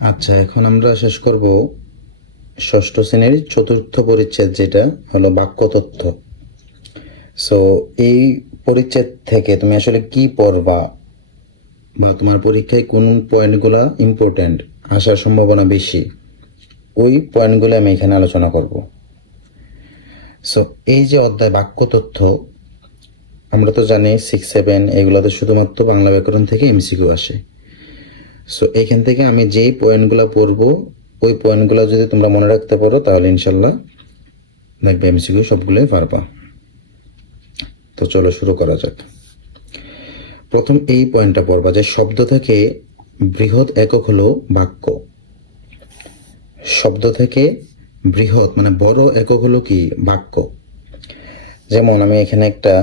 আচ্ছা, এখন আমরা শেষ করব ষষ্ঠ শ্রেণীর চতুর্থ পরিচ্ছেদ, যেটা হলো বাক্যতথ্য। সো এই পরিচ্ছেদ থেকে তুমি আসলে কি পড়বা বা তোমার পরীক্ষায় কোন পয়েন্টগুলো ইম্পর্ট্যান্ট, আসার সম্ভাবনা বেশি, ওই পয়েন্টগুলো আমি এখানে আলোচনা করব। সো এই যে অধ্যায় বাক্যতথ্য, আমরা তো জানি 6, 7 এগুলোতে শুধুমাত্র বাংলা ব্যাকরণ থেকে এমসিকিউ আসে। সো এইখান থেকে আমি যেই পয়েন্টগুলো পড়বো, ওই পয়েন্টগুলো যদি তোমরা মনে রাখতে পারো তাহলে ইনশাল্লাহ দেখবে এমসিকিউ সবগুলোই পারবা। তো চলো শুরু করা যাক। প্রথম এই পয়েন্টটা পড়বা যে শব্দ থেকে বৃহৎ একক হলো বাক্য। শব্দ থেকে বৃহৎ মানে বড় একক হলো কি? বাক্য। যেমন আমি এখানে একটা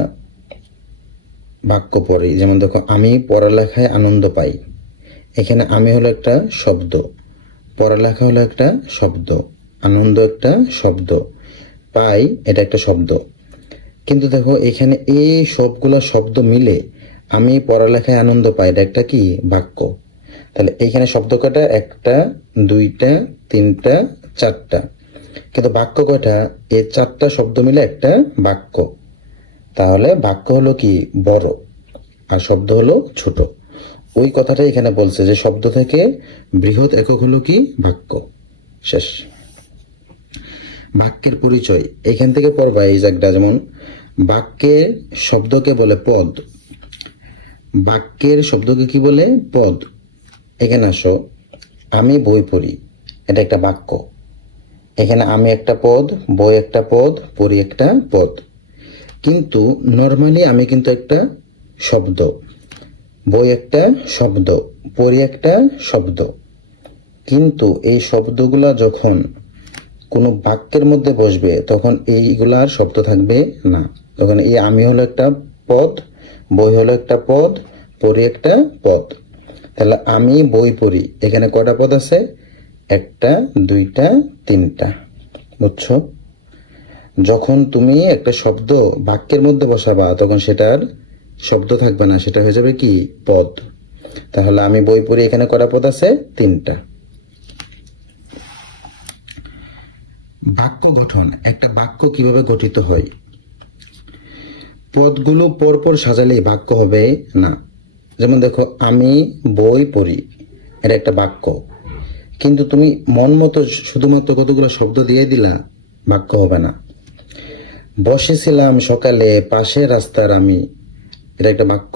বাক্য পড়ি, যেমন দেখো, আমি পড়ালেখায় আনন্দ পাই। এখানে আমি হলো একটা শব্দ, পড়ালেখা হলো একটা শব্দ, আনন্দ একটা শব্দ, পাই এটা একটা শব্দ। কিন্তু দেখো এখানে এই সবগুলা শব্দ মিলে আমি পড়ালেখায় আনন্দ পাই, এটা একটা কি? বাক্য। তাহলে এইখানে শব্দ কয়টা? একটা, দুইটা, তিনটা, চারটা। কিন্তু বাক্য কয়টা? এই চারটা শব্দ মিলে একটা বাক্য। তাহলে বাক্য হলো কি? বড়, আর শব্দ হলো ছোট। ওই কথাটাই এখানে বলছে যে শব্দ থেকে বৃহৎ একক হলো কি? বাক্য। শেষ। বাক্যের পরিচয় এখান থেকে পড়বা এই জায়গাটা। যেমন বাক্যের শব্দকে বলে পদ। বাক্যের শব্দকে কি বলে? পদ। এখানে আসো, আমি বই পড়ি, এটা একটা বাক্য। এখানে আমি একটা পদ, বই একটা পদ, পড়ি একটা পদ। কিন্তু নর্মালি আমি কিন্তু একটা শব্দ, বই একটা শব্দ, পড়ি একটা শব্দ। কিন্তু এই শব্দগুলা যখন কোনো বাক্যের মধ্যে বসবে তখন এইগুলার শব্দ থাকবে না। তখন এই আমি হলো একটা পদ, বই হলো একটা পদ, পড়ি একটা পদ। তাহলে আমি বই পড়ি, এখানে কয়টা পদ আছে? একটা, দুইটা, তিনটা। বুঝছো? যখন তুমি একটা শব্দ বাক্যের মধ্যে বসাবা তখন সেটার শব্দ থাকবে না, সেটা হয়ে যাবে কি? পদ। তাহলে আমি বই পড়ি, এখানে কয়টা পদ আছে? তিনটা। বাক্য গঠন, একটা বাক্য কিভাবে গঠিত হয়? পদগুলো পরপর সাজালেই বাক্য হবে না। যেমন দেখো, আমি বই পড়ি, এটা একটা বাক্য। কিন্তু তুমি মন মতো শুধুমাত্র কতগুলো শব্দ দিয়ে দিলা, বাক্য হবে না। বসেছিলাম সকালে পাশের রাস্তার আমি, এটা একটা বাক্য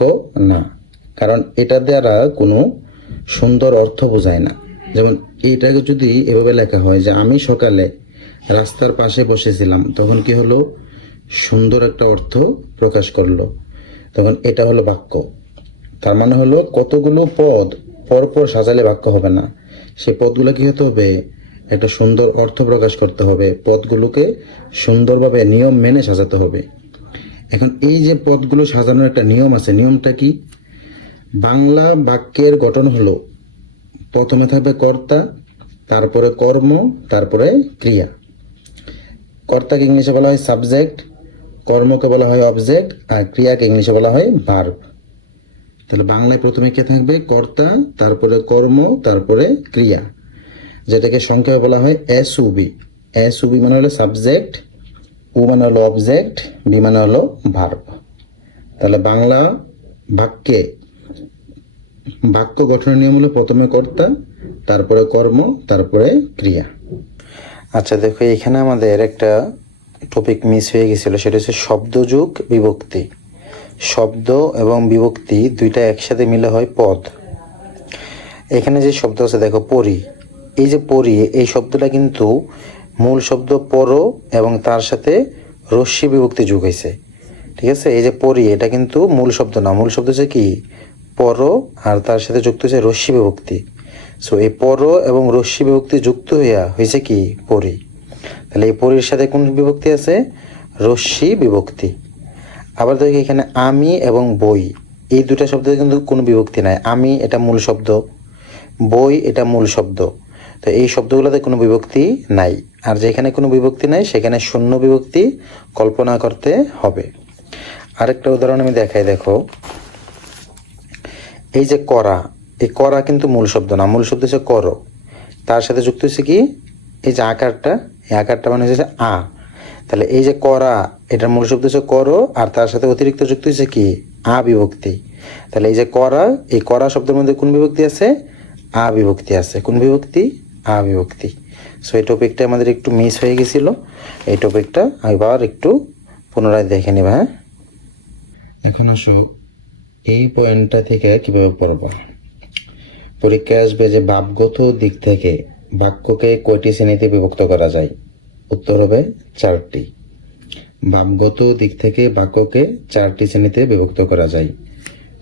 না, কারণ এটা দ্বারা কোনো সুন্দর অর্থ বোঝায় না। যেমন এইটাকে যদি এভাবে লেখা হয় যে আমি সকালে রাস্তার পাশে বসেছিলাম, তখন কি হলো? সুন্দর একটা অর্থ প্রকাশ করলো, তখন এটা হলো বাক্য। তার মানে হলো কতগুলো পদ পরপর সাজালে বাক্য হবে না, সেই পদগুলো কি হতে হবে? একটা সুন্দর অর্থ প্রকাশ করতে হবে, পদগুলোকে সুন্দরভাবে নিয়ম মেনে সাজাতে হবে। এখন এই যে পদগুলো সাজানোর একটা নিয়ম আছে, নিয়মটা কি? বাংলা বাক্যের গঠন হলো প্রথমে থাকবে কর্তা, তারপরে কর্ম, তারপরে ক্রিয়া। কর্তাকে ইংলিশে বলা হয় সাবজেক্ট, কর্মকে বলা হয় অবজেক্ট, আর ক্রিয়াকে ইংলিশে বলা হয় ভার্ব। তাহলে বাংলায় প্রথমে কে থাকবে? কর্তা, তারপরে কর্ম, তারপরে ক্রিয়া, যেটাকে সংক্ষেপে বলা হয় এসইউবি। এসইউবি মানে হলো সাবজেক্ট, ও মানে হলো অবজেক্ট, বি মানে হলো ভার্ব। তাহলে বাংলা বাক্যে বাক্য গঠনের নিয়ম হলো প্রথমে কর্তা, তারপরে কর্ম, তারপরে ক্রিয়া। আচ্ছা দেখো, এখানে আমাদের একটা টপিক মিস হয়ে গেছিল, সেটা হচ্ছে শব্দযোগ বিভক্তি। শব্দ এবং বিভক্তি দুইটা একসাথে মিলে হয় পদ। এখানে যে শব্দ আছে দেখো, পড়ি, এই যে পড়ি, এই শব্দটা কিন্তু মূল শব্দ পড়ো এবং তার সাথে রস্যি বিভক্তি যোগ হয়েছে। ঠিক আছে? এই যে পড়ি, এটা কিন্তু মূল শব্দ না, মূল শব্দ হচ্ছে কি? পড়ো, আর তার সাথে যুক্ত হয়েছে রস্যি বিভক্তি। সো এই পড়ো এবং রস্যি বিভক্তি যুক্ত হইয়া হয়েছে কি? পড়ি। তাহলে এই পড়ির সাথে কোন বিভক্তি আছে? রস্যি বিভক্তি। আবার দেখি এখানে আমি এবং বই, এই দুটা শব্দে কিন্তু কোনো বিভক্তি নাই। আমি এটা মূল শব্দ, বই এটা মূল শব্দ, তো এই শব্দগুলোতে কোনো বিভক্তি নাই। আর যেখানে কোনো বিভক্তি নাই সেখানে শূন্য বিভক্তি কল্পনা করতে হবে। আরেকটা উদাহরণ আমি দেখাই, দেখো, এই যে করা, এই করা কিন্তু মূল শব্দ না, মূল শব্দ হচ্ছে করো। তার সাথে যুক্ত হচ্ছে কি এই যে আকারটা, এই আকারটা মানে হচ্ছে আ। তাহলে এই যে করা, এটার মূল শব্দ হচ্ছে করো, আর তার সাথে অতিরিক্ত যুক্ত হচ্ছে কি আ বিভক্তি। তাহলে এই যে করা, এই করা শব্দের মধ্যে কোন বিভক্তি আছে? আ বিভক্তি আছে। কোন বিভক্তি? আ বিভক্তি। সো এই টপিকটা আমাদের একটু মিস হয়ে গেছিল, এই টপিকটা আবার একটু পুনরায় দেখে নিবা। হ্যাঁ, এখন আসো এই পয়েন্টটা থেকে কিভাবে পড়বা। পরীক্ষায় আসবে যে বাপগত দিক থেকে বাক্যকে কয়টি শ্রেণীতে বিভক্ত করা যায়? উত্তর হবে 4টি। বাপগত দিক থেকে বাক্যকে 4টি শ্রেণীতে বিভক্ত করা যায়।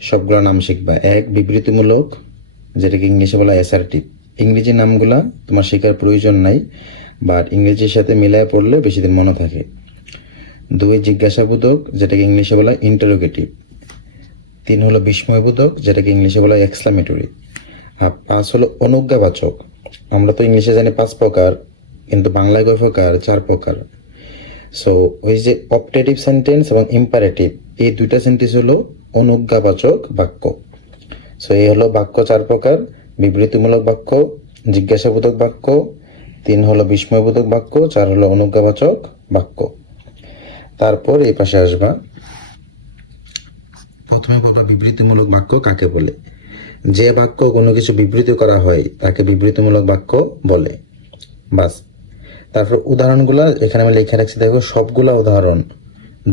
সবগুলো নাম শিখবা। 1, বিবৃতিমূলক, যেটাকে ইংলিশে বলা অ্যাসার্টিভ। ইংরেজি নামগুলা তোমার শেখার প্রয়োজন নাই, বাট ইংরেজির সাথে মিলায় পড়লে বেশি দিন মনে থাকে। 2, জিজ্ঞাসাবোধক, যেটাকে ইংলিশে বলা ইন্টারোগেটিভ। 3 হলো বিস্ময়বোধক, যেটাকে ইংলিশে বলা এক্সক্লামেটরি। আর 5 হলো অনুজ্ঞাবাচক। আমরা তো ইংলিশে জানি 5 প্রকার, কিন্তু বাংলায় কয় প্রকার? 4 প্রকার। সো ওই যে অপটেটিভ সেন্টেন্স এবং ইম্পারেটিভ, এই দুইটা সেন্টেন্স হলো অনুজ্ঞাবাচক বাক্য। সো এই হলো বাক্য 4 প্রকার: বিবৃতিমূলক বাক্য, জিজ্ঞাসাবোধক বাক্য, 3 হলো বিস্ময়বোধক বাক্য, 4 হলো অনুজ্ঞাবাচক বাক্য। তারপর এই পাশে আসবা, প্রথমে বলবা বিবৃতিমূলক বাক্য কাকে বলে। যে বাক্য কোনো কিছু বিবৃতি করা হয় তাকে বিবৃতিমূলক বাক্য বলে। বাস। তারপর উদাহরণগুলা এখানে আমি লেখা রাখছি, দেখো সবগুলা উদাহরণ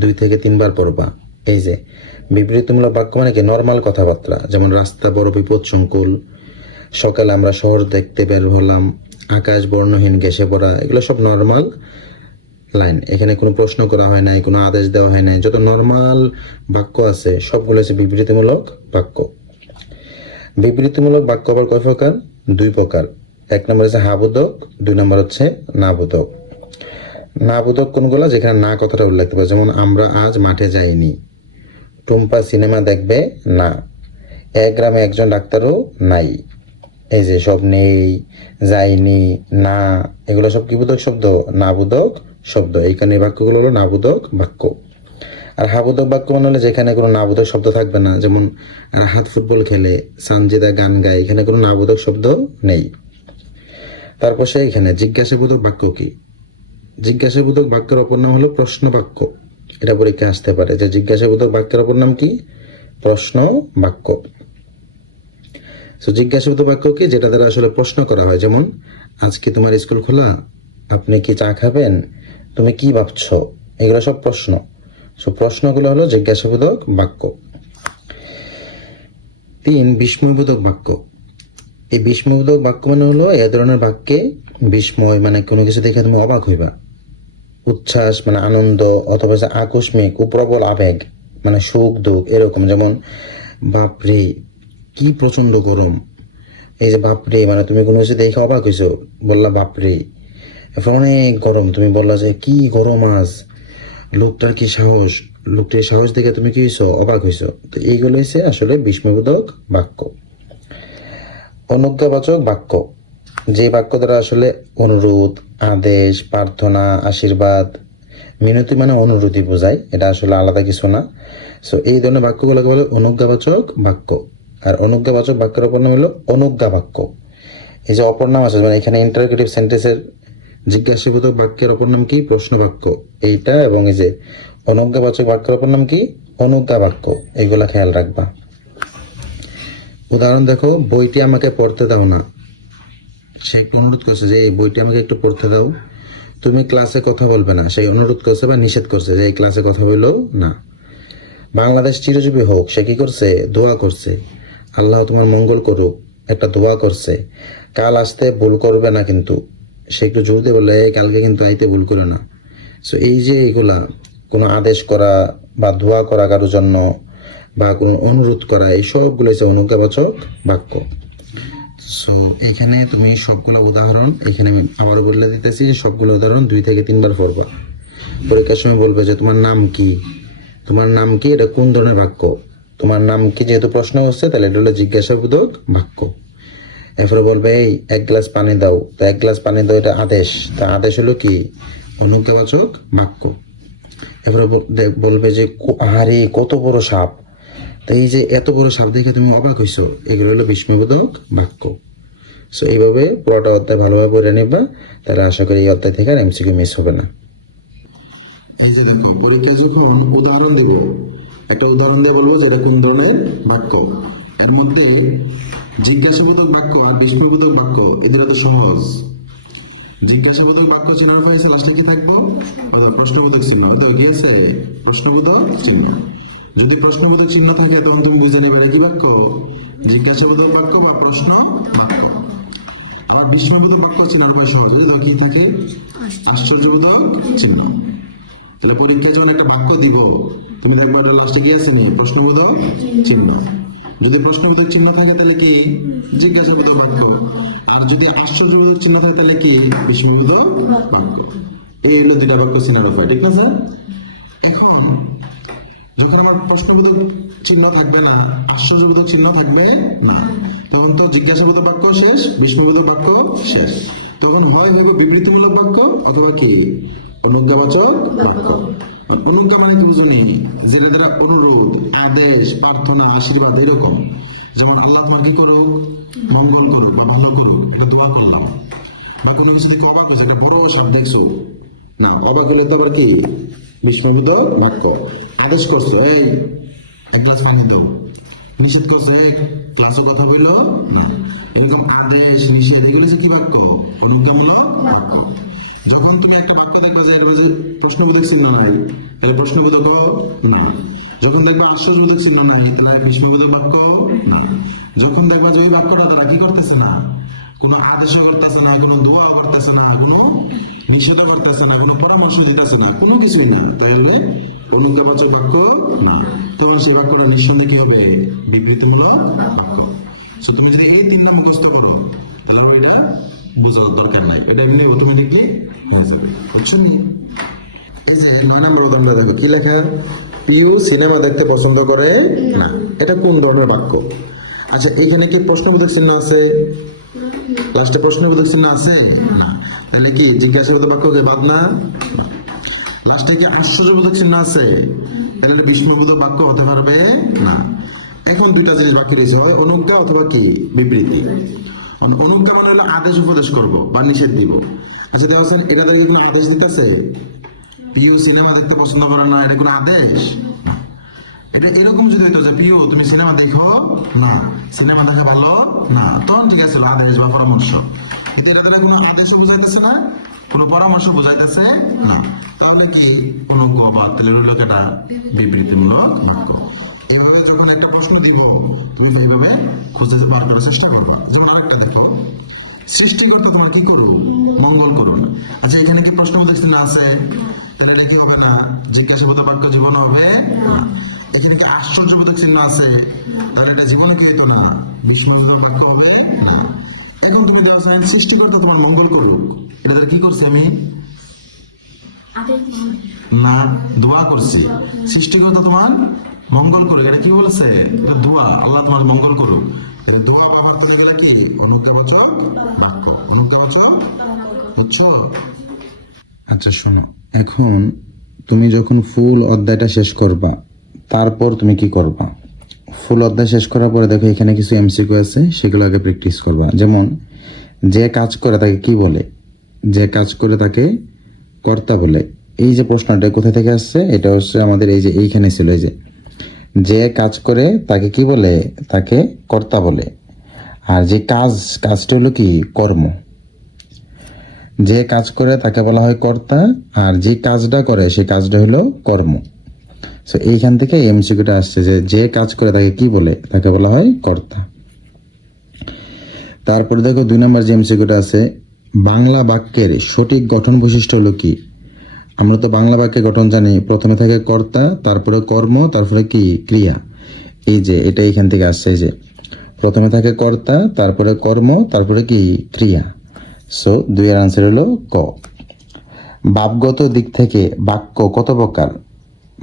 2 থেকে 3 বার পড়বা। এই যে বিবৃতিমূলক বাক্য মানে কি? নর্মাল কথাবার্তা, যেমন রাস্তা বড় বিপদ সংকুল, সকালে আমরা শহর দেখতে বের হলাম, আকাশ বর্ণহীন গ্যাসে ভরা, এগুলো সব নর্মাল লাইন। এখানে কোনো প্রশ্ন করা হয় নাই, কোনো আদেশ দেওয়া হয় নাই। যত নর্মাল বাক্য আছে সবগুলো হচ্ছে বিবৃতিমূলক বাক্য। বিবৃতিমূলক বাক্য আবার কয় প্রকার? 2 প্রকার। 1 নম্বর হচ্ছে হাবোধক, 2 নম্বর হচ্ছে নাবোধক। নাবোধক কোনগুলো? যেখানে না কথাটা উল্লেখ করবে, যেমন আমরা আজ মাঠে যাইনি, টুম্পা সিনেমা দেখবে না, এক গ্রামে একজন ডাক্তারও নাই। এই যে সব নেই, যাইনি, না, এগুলো সব কি বোধক শব্দ? নাবোধক শব্দ। এইখানে বাক্যগুলো হলো নাবোধক বাক্য। আর হাবোধক বাক্য মানে হলে যেখানে কোনো নাবোধক শব্দ থাকবে না, যেমন রাহাত ফুটবল খেলে, সানজিদা গান গায়, এখানে কোনো নাবোধক শব্দ নেই। তারপর এখানে জিজ্ঞাসাবোধক বাক্য কি? জিজ্ঞাসাবোধক বাক্যের অপর নাম হলো প্রশ্ন বাক্য। এটা পরীক্ষা আসতে পারে যে জিজ্ঞাসাবোধক বাক্যের অপর নাম কি? প্রশ্ন বাক্য। তো জিজ্ঞাসাবোধক বাক্য কি? যেটা দ্বারা আসলে প্রশ্ন করা হয়, যেমন আজকে তোমার স্কুল খোলা, আপনি কি চা খাবেন, তুমি কি ভাবছো, এগুলো সব প্রশ্ন। সো প্রশ্নগুলো হলো জিজ্ঞাসাবোধক বাক্য। 3, বিস্ময়বোধক বাক্য। এই বিস্ময়বোধক বাক্য মানে হলো এ ধরনের বাক্যে বিস্ময় মানে কোনো কিছু দেখে তুমি অবাক হইবা, উচ্ছ্বাস মানে আনন্দ, অথবা আকস্মিক ও প্রবল আবেগ মানে সুখ দুঃখ এরকম। যেমন বাপরে কি প্রচন্ড গরম, এই যে বাপরে মানে তুমি কোনো কিছু দেখে অবাক হইছো, বললা বাপরে। এরপর অনেক গরম, তুমি বললা যে কি গরম আজ, লোকটার কি সাহস, লোকটির সাহস দেখে তুমি কি হইছো? অবাক হইছো। তো এইগুলো হচ্ছে আসলে বিস্ময়বোধক বাক্য। অনুজ্ঞাবাচক বাক্য, যে বাক্য দ্বারা আসলে অনুরোধ, আদেশ, প্রার্থনা, আশীর্বাদ, মিনতি মানে অনুরোধই বোঝায়, এটা আসলে আলাদা কিছু না। সো এই ধরনের বাক্যগুলোকে বলে অনুজ্ঞাবাচক বাক্য। আর অনুজ্ঞাবাচক বাক্যের অপর নাম হলো অনুজ্ঞা বাক্য। এই যে অপর নাম আছে, মানে এখানে ইন্টারোগেটিভ সেন্টেন্সের জিজ্ঞাসাবোধক বাক্যের অপর নাম কি? প্রশ্ন বাক্য এইটা। এবং এই যে অনুজ্ঞাবাচক বাক্যের অপর নাম কি? অনুজ্ঞা বাক্য। এইগুলা খেয়াল রাখবা। উদাহরণ দেখো, বইটি আমাকে পড়তে দাও না। সে একটু অনুরোধ করছে যে এই বইটি আমাকে একটু পড়তে দাও। তুমি ক্লাসে কথা বলবে না, সেই অনুরোধ করছে বা নিষেধ করছে যে এই ক্লাসে কথা বললো না। বাংলাদেশ চিরজীবী হোক, সে কি করছে? দোয়া করছে, আল্লাহ তোমার মঙ্গল করুক, একটা দোয়া করছে। কাল আসতে ভুল করবে না, কিন্তু সে একটু জোর দিয়ে বললে কালকে কিন্তু আইতে ভুল করে না। সো এই যে এগুলা কোনো আদেশ করা বা দোয়া করা কারোর জন্য বা কোনো অনুরোধ করা, এই সবগুলো হচ্ছে অনুজ্ঞাবাচক বাক্য। সো এইখানে তুমি সবগুলো উদাহরণ এখানে আমি আবারও বলে দিতেছি যে সবগুলো উদাহরণ 2 থেকে 3 বার পড়বা। পরীক্ষার সময় বলবে যে তোমার নাম কি, তোমার নাম কি, এটা কোন ধরনের বাক্য? তোমার নাম কি যেহেতু প্রশ্ন হচ্ছে, তাহলে এটা হলো জিজ্ঞাসাবোধক বাক্য। এরপরে বলবে এই 1 গ্লাস পানি দাও, তো 1 গ্লাস পানি দাও এটা আদেশ, তা আদেশ হলো কি? অনুজ্ঞাবাচক বাক্য। এরপরে বলবে যে আরে কত বড় সাপ, তো এই যে এত বড় সাপ দেখে তুমি অবাক হইছো, এগুলো হলো বিস্ময়বোধক বাক্য। সো এইভাবে পুরোটা অধ্যায় ভালোভাবে পড়ে নিবা, তাহলে আশা করি এই অধ্যায় থেকে আর এমসিকিউ মিস হবে না। এই যে দেখো, পরীক্ষায় যখন উদাহরণ দেব, একটা উদাহরণ দিয়ে বলবো যে এটা কোন ধরনের বাক্য। এর মধ্যে জিজ্ঞাসাবোধক বাক্য আর বিস্ময়বোধক বাক্য, এদের তো সহজ। জিজ্ঞাসাবোধক বাক্য চিহ্ন পাইছে, লাস্টে কি থাকবো? প্রশ্নবোধক চিহ্ন। তো গিয়েছে প্রশ্নবোধক চিহ্ন। যদি প্রশ্নবোধক চিহ্ন থাকে তখন তুমি বুঝে নেবে কি বাক্য, জিজ্ঞাসাবোধক বাক্য বা প্রশ্ন বাক্য। আর বিস্ময়বোধক বাক্য চিহ্ন পাই সহজ, তো কি থাকে? আশ্চর্যবোধক চিহ্ন। তাহলে পরীক্ষায় যখন একটা বাক্য দিব, তুমি দেখবে ওটা লাস্টে কি আছে না, প্রশ্নবোধক চিহ্ন। যদি প্রশ্নবোধক চিহ্ন থাকে তাহলে কি, জিজ্ঞাসাবোধক বাক্য। আর যদি আশ্চর্যবোধক চিহ্ন থাকে তাহলে কি, বিস্ময়বোধক বাক্য। এই হলো দুটা বাক্য চিহ্নের ব্যাপার, ঠিক আছে? এখন যখন আমার প্রশ্নবোধক চিহ্ন থাকবে না, আশ্চর্যবোধক চিহ্ন থাকবে না, তখন তো জিজ্ঞাসাবোধক বাক্য শেষ, বিস্ময়বোধক বাক্য শেষ। তখন হয় হইবে বিবৃতিমূলক বাক্য অথবা কি, অনুজ্ঞাবাচক বাক্য। অনুজ্ঞা মানে কি বুঝুনি, যেটা দ্বারা অনুরোধ, আদেশ, প্রার্থনা, আশীর্বাদ এরকম। যেমন আল্লাহ তোমার কি করুক, মঙ্গল করুক বা ভালো করুক, এটা দোয়া করলাম। বা কোনো কিছু দেখে অবাক হয়েছে, একটা বড় সাপ দেখছো না, অবাক হলে তো আবার কি, বিস্ময়বোধক বাক্য। আদেশ করছে, এই এক গ্লাস পানি দাও। নিষেধ করছে, এক ক্লাসও কথা বললো না। এরকম আদেশ, নিষেধ, এগুলো হচ্ছে কি বাক্য, অনুজ্ঞামূলক বাক্য। যখন তুমি একটা বাক্য দেখো যে এর মধ্যে প্রশ্নবোধক চিহ্ন নাই, তাহলে প্রশ্নবোধক নাই। যখন দেখবা আশ্চর্যবোধক চিহ্ন নাই, তাহলে বিস্ময়বোধক বাক্য নাই। যখন দেখবা যে ওই বাক্যটা তারা কি করতেছে না, কোনো আদেশও করতেছে না, কোনো দোয়াও করতেছে না, কোনো নিষেধও করতেছে না, কোনো পরামর্শ দিতেছে না, কোনো কিছুই নেই, তাহলে অনুজ্ঞাবাচক বাক্য নেই। তখন সেই বাক্যটা নিঃসন্দেহে কি হবে, বিবৃতিমূলক বাক্য। সো তুমি যদি এই তিন নাম মুখস্থ করো, তাহলে এটা বোঝার দরকার নাই, এটা এমনি অটোমেটিকলি হয়ে যাবে, বুঝছো? এই যে 9 নম্বর উদাহরণটা দেখো, কি লেখা, পিউ সিনেমা দেখতে পছন্দ করে না। এটা কোন ধরনের বাক্য? আচ্ছা, এখানে কি প্রশ্নবোধক চিহ্ন আছে? লাস্টে প্রশ্নবোধক চিহ্ন আছে না, তাহলে কি জিজ্ঞাসাবোধক বাক্য কে বাদ না? লাস্টে কি আশ্চর্যবোধক চিহ্ন আছে? তাহলে বিস্ময়বোধক বাক্য হতে পারবে না। এখন দুইটা জিনিস বাকি রয়েছে, হয় অনুজ্ঞা অথবা কি বিবৃতি। অনুজ্ঞা মানে হলো আদেশ উপদেশ করব বা নিষেধ দিব। আচ্ছা দেখো স্যার, এটা দেখে কোনো আদেশ দিতেছে, পিউ সিনেমা দেখতে পছন্দ করে না, এটা কোনো আদেশ? এটা এরকম যদি হইতো যে পিউ তুমি সিনেমা দেখো না, সিনেমা দেখা ভালো না, তখন ঠিক আছে আদেশ বা পরামর্শ। কিন্তু এটা দ্বারা কোনো আদেশ বোঝাইতেছে না, কোনো পরামর্শ বোঝাইতেছে না, তাহলে কি অনুজ্ঞ বা লোকেটা বিবৃতিমূলক বাক্য। এভাবে যখন একটা প্রশ্ন দিব, তুমি এইভাবে খুঁজে বার করার চেষ্টা করবে। যেমন আরেকটা দেখো, সৃষ্টিকর্তা তোমার কি করুন, মঙ্গল করুন। আচ্ছা, এখানে কি প্রশ্নবোধক চিহ্ন আছে? এটা লিখে হবে না, জিজ্ঞাসাবোধক বাক্য জীবন হবে না। এখানে কি আশ্চর্যবোধক চিহ্ন আছে? তাহলে এটা জীবনে কি হইতো না, বিস্ময়বোধক বাক্য হবে না। এখন তুমি দেখো, সৃষ্টিকর্তা তোমার মঙ্গল করুক, এটা কি করছি আমি না, দোয়া করছি। সৃষ্টিকর্তা তোমার মঙ্গল করুক, এটা কি বলছে, এটা দোয়া, আল্লাহ তোমার মঙ্গল করুক। দোয়া ব্যবহার করে গেলে কি অনুজ্ঞাবাচক বাক্য, অনুজ্ঞাবাচক, বুঝছো? আচ্ছা শোনো, এখন তুমি যখন ফুল অধ্যায়টা শেষ করবা, তারপর তুমি কি করবা? ফুল অধ্যায় শেষ করার পরে দেখো এখানে কিছু এমসিকিউ আছে, সেগুলো আগে প্র্যাকটিস করবা। যেমন যে কাজ করে তাকে কি বলে? যে কাজ করে তাকে কর্তা বলে। এই যে প্রশ্নটা কোথা থেকে আসছে, এটা হচ্ছে আমাদের এই যে এইখানে ছিল, এই যে কাজ করে তাকে কি বলে? তাকে কর্তা বলে। আর যে কাজটা হলো কি, কর্ম। যে কাজ করে তাকে বলা হয় কর্তা, আর যে কাজটা করে সেই কাজটা হলো কর্ম। সো এইখান থেকে এমসিকিউটা আসছে যে কাজ করে তাকে কি বলে? তাকে বলা হয় কর্তা। তারপরে দেখো 2 নম্বর যে এমসিকিউটা আছে, বাংলা বাক্যের সঠিক গঠন বৈশিষ্ট্য হলো কি? আমরা তো বাংলা বাক্যের গঠন জানি, প্রথমে থাকে কর্তা, তারপরে কর্ম, তারপরে কি ক্রিয়া। এই যে এটা এখান থেকে আসছে, এই যে প্রথমে থাকে কর্তা, তারপরে কর্ম, তারপরে কি ক্রিয়া। সো 2 এর আনসার হলো ক। ভাবগত দিক থেকে বাক্য কত প্রকার?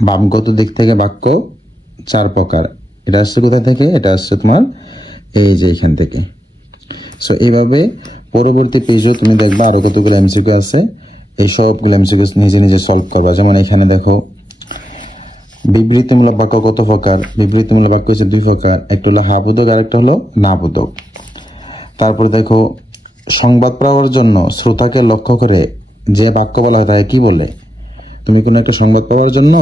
ভাবগত দিক থেকে বাক্য 4 প্রকার। এটা আসছে কোথা থেকে? এটা আসছে তোমার এই যে এখান থেকে। সো এইভাবে পরবর্তী পেজও তুমি দেখবা আরো কতগুলো এমসিকিউ আছে, এই সবগুলো এমসিকিউ নিজে নিজে সলভ করবা। যেমন এখানে দেখো, বিবৃতিমূলক বাক্য কত প্রকার? বিবৃতিমূলক বাক্য হচ্ছে 2 প্রকার, একটা হলো হা বোধক আর একটা হলো না বোধক। তারপর দেখো সংবাদ পাওয়ার জন্য শ্রোতাকে লক্ষ্য করে যে বাক্য বলা হয় তাকে কি বলে? তুমি কোনো একটা সংবাদ পাওয়ার জন্য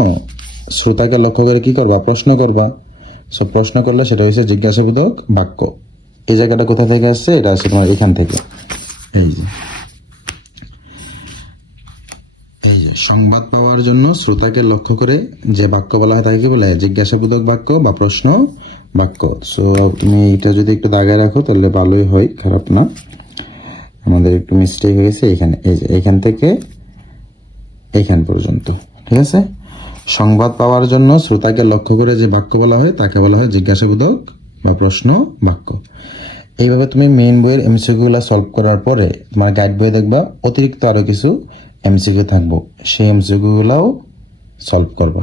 শ্রোতাকে লক্ষ্য করে কি করবা? প্রশ্ন করবা। সো প্রশ্ন করলে সেটা হচ্ছে জিজ্ঞাসাবোধক বাক্য। এই জায়গাটা কোথা থেকে আসছে? এটা আসছে তোমার এখান থেকে। এই যে সংবাদ পাওয়ার জন্য শ্রোতাকে লক্ষ্য করে যে বাক্য বলা হয় তাকে কি বলে? জিজ্ঞাসাবোধক বাক্য বা প্রশ্ন বাক্য। সো তুমি এটা যদি একটু দাগায় রাখো তাহলে ভালোই হয়, খারাপ না। আমাদের একটু মিস্টেক হয়ে গেছে এখানে, এই যে এখান থেকে এইখান পর্যন্ত, ঠিক আছে? সংবাদ পাওয়ার জন্য শ্রোতাকে লক্ষ্য করে যে বাক্য বলা হয় তাকে বলা হয় জিজ্ঞাসাবোধক বা প্রশ্ন বাক্য। এইভাবে তুমি মেইন বইয়ের এমসিকিউগুলো সলভ করার পরে তোমার গাইড বইয়ে দেখবা অতিরিক্ত আরো কিছু এমসিকিউ থাকবো, সেই এমসিকিউগুলাও সলভ করবা।